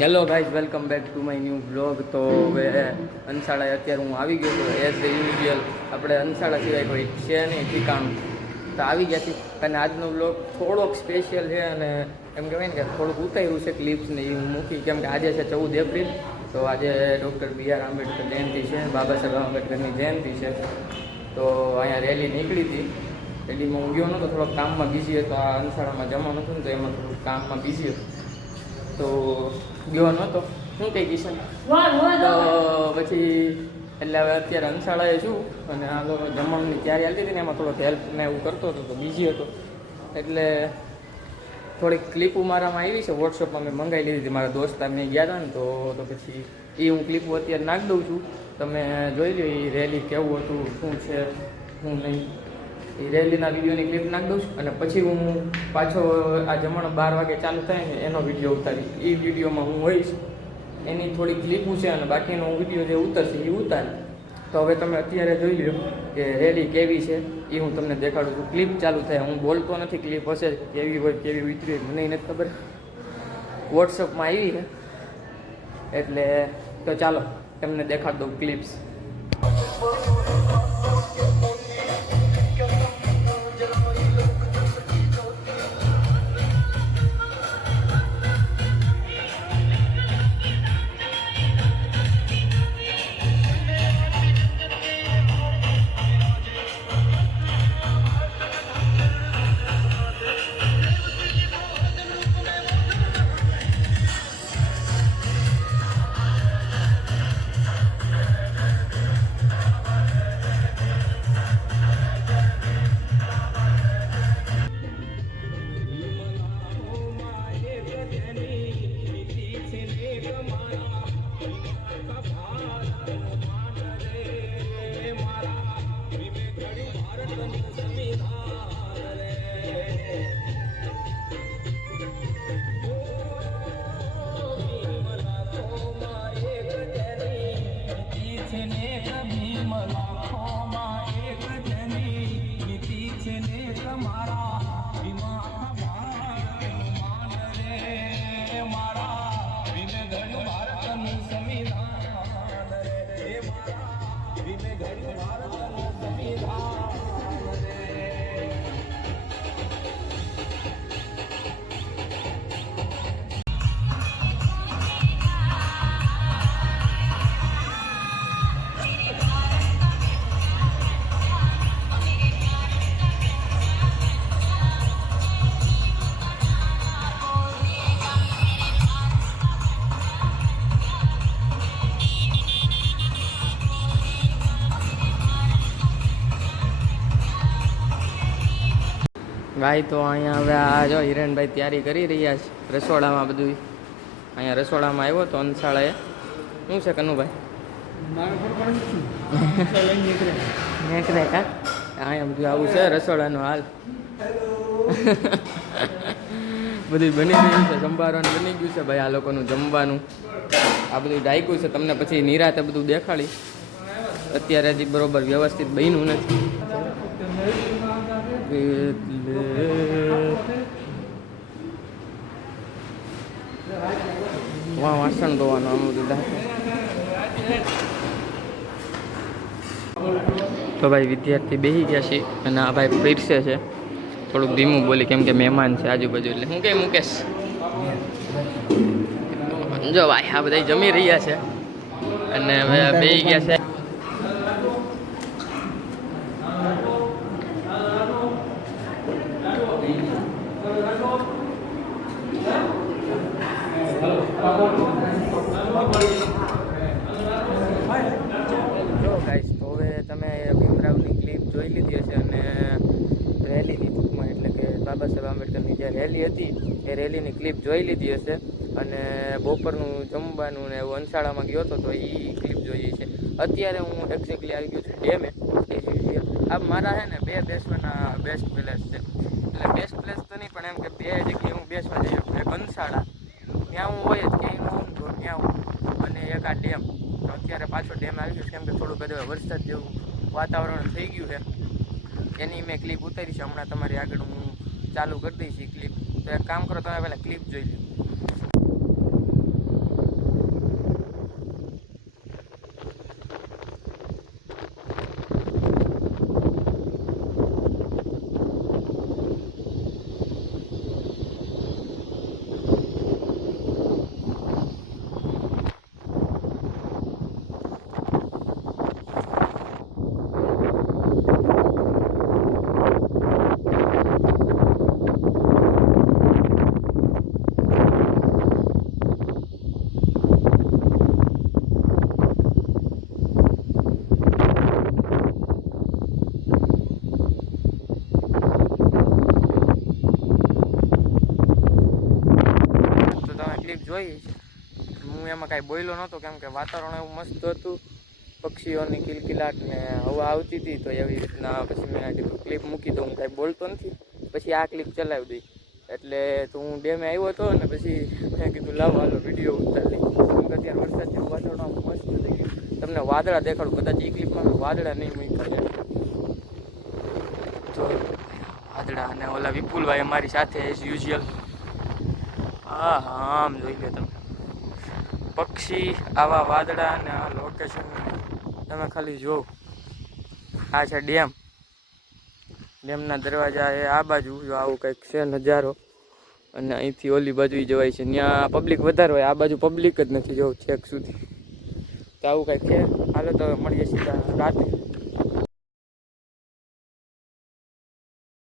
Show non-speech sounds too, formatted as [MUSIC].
Hello guys welcome back to my new blog તો હવે અંશાળાએ અત્યારે હું આવી ગયો છું એઝ એ યુઝ્યુઅલ આપણે અંશાળા સિવાય કોઈ છે નહીં, ઠીકાણું. તો આવી ગયા છે અને આજનો બ્લોગ થોડોક સ્પેશિયલ છે અને એમ કહેવાય ને કે થોડુંક ઉતાર્યું છે ક્લિપ્સને એ હું મૂકી. કેમ કે આજે છે ચૌદ એપ્રિલ. તો આજે doctor B R Ambedkar Jayanti છે, બાબા સાહેબ આંબેડકરની જયંતિ છે. તો અહીંયા રેલી નીકળી હતી. રેલીમાં હું ગયો નહોતો, થોડોક કામમાં બિઝી હતો. આ જમવાનું હતું ને તો એમાં થોડુંક કામમાં બિઝી હતો. તો ગયો નહોતો શું કંઈ કિશન? તો પછી એટલે હવે અત્યારે અંશાળાએ છું અને આ લોકો જમવાની તૈયારી હાલતી હતી ને એમાં થોડોક હેલ્પ ને એવું કરતો હતો તો બીજી હતો. એટલે થોડીક ક્લિપો મારામાં આવી છે. વોટ્સઅપમાં મેં મંગાવી લીધી હતી. મારા દોસ્ત દોસ્તારને ગયા હતા ને તો તો પછી એ હું ક્લિપો અત્યારે નાખી દઉં છું. તમે જોઈ લો એ રેલી કેવું હતું શું છે શું નહીં. એ રેલીના વિડીયોની ક્લિપ નાખી દઉં છું અને પછી હું પાછો આ જમણ બાર વાગે ચાલુ થાય ને એનો વીડિયો ઉતારી એ વિડીયોમાં હું હોઈશ, એની થોડી ક્લિપો છે અને બાકીનો વીડિયો જે ઉતરશે એ ઉતારી તો હવે તમે અત્યારે જોઈ લો કે રેલી કેવી છે એ હું તમને દેખાડું છું. ક્લિપ ચાલુ થાય, હું બોલતો નથી ક્લિપ હશે, કેવી હોય, કેવી ઉતરી મને નથી ખબર. વોટ્સઅપમાં આવી છે. એટલે તો ચાલો, તમને દેખાડ દઉં ક્લિપ્સ ભાઈ તો અહીંયા હવે આ જો હિરેનભાઈ તૈયારી કરી રહ્યા છે રસોડામાં બધું અહીંયા રસોડામાં આવ્યો તો અંશાળાએ શું છે કનુભાઈ? [LAUGHS] નીકળે. કા? અહીંયા બધું આવું છે રસોડાનો હાલ. બધું બની ગયું છે સંભારવાનું બની ગયું છે ભાઈ આ લોકોનું જમવાનું. આ બધું ડાયકું છે તમને પછી નિરાતે બધું દેખાડી. અત્યારે હજી બરોબર વ્યવસ્થિત બન્યું નથી. એટલે વાહ, વાસણ ધોવાનું, આમ દીધા તો ભાઈ, વિદ્યાર્થી બેસી ગયા છે અને આ ભાઈ પીરસે છે. થોડુંક ધીમું બોલી, કેમ કે મહેમાન છે આજુબાજુ, એટલે હું કઈ મુકેશ? જો ભાઈ, આ બધા જમી રહ્યા છે. અને હવે બેસી ગયા છે. ગાઈસ તો હવે તમે ભીમરાવની ક્લિપ જોઈ લીધી હશે અને રેલીની ટૂંકમાં એટલે કે બાબા સાહેબ આંબેડકરની જે રેલી હતી, એ રેલીની ક્લિપ જોઈ લીધી હશે. અને બપોરનું જમવાનું ને એવું અંશાળામાં ગયો હતો, તો એ ક્લિપ જોઈએ છે અત્યારે હું એક્ઝેક્ટલી આવી ગયો છું ડેમે. આ મારા છે ને બે બેસવાના બેસ્ટ પ્લેસ છે. એટલે બેસ્ટ પ્લેસ તો નહીં, પણ એમ કે બે જગ્યાએ હું બેસવા જઈ શકું. અંશાળા ત્યાં હું હોય જ, ક્યાંય હું ત્યાં હું. અને એક આ ડેમ. અત્યારે પાછો ડેમ આવી ગયો છે, કેમ કે થોડું બધું વરસાદ જેવું વાતાવરણ થઈ ગયું છે. એની મેં ક્લિપ ઉતારી છે. હમણાં તમારી આગળ હું ચાલુ કરી દઈશ એ ક્લિપ તો એક કામ કરો, તમે પહેલાં ક્લિપ જોઈ લો જોઈ હું એમાં કાંઈ બોલ્યો નહોતો કેમ કે વાતાવરણ એવું મસ્ત હતું. પક્ષીઓની કિલકિલાટ ને હવા આવતી હતી તો એવી રીતના પછી મેં કીધું, ક્લિપ મૂકી દઉં, હું કાંઈ બોલતો નથી. પછી આ ક્લિપ ચલાવી દઈ. એટલે તો હું ડેમે આવ્યો હતો ને પછી મેં કીધું, લાવો હાલો, વીડિયો ઉતારી કેમ કે અત્યારે વરસાદ જેવું વાતાવરણ મસ્ત થઈ ગયું. તમને વાદળા દેખાડું. કદાચ એ ક્લિપમાં વાદળા નહીં મૂક્યા. જો, વાદળા અને ઓલા વિપુલભાઈ અમારી સાથે એઝ યુઝ્યુઅલ હા હા, આમ જોઈ લો તમે. પક્ષી, આવા વાદળા અને આ લોકેશન તમે ખાલી જો આ છે ડેમ. ડેમના દરવાજા એ આ બાજુ, જો આવું કંઈક છે નજારો. અને અહીંથી ઓલી બાજુ જવાય છે. ત્યાં પબ્લિક વધારે હોય, આ બાજુ પબ્લિક જ નથી જોવું છેક સુધી. તો આવું કંઈક છે. હાલો તો મળીએ સીધા રાતે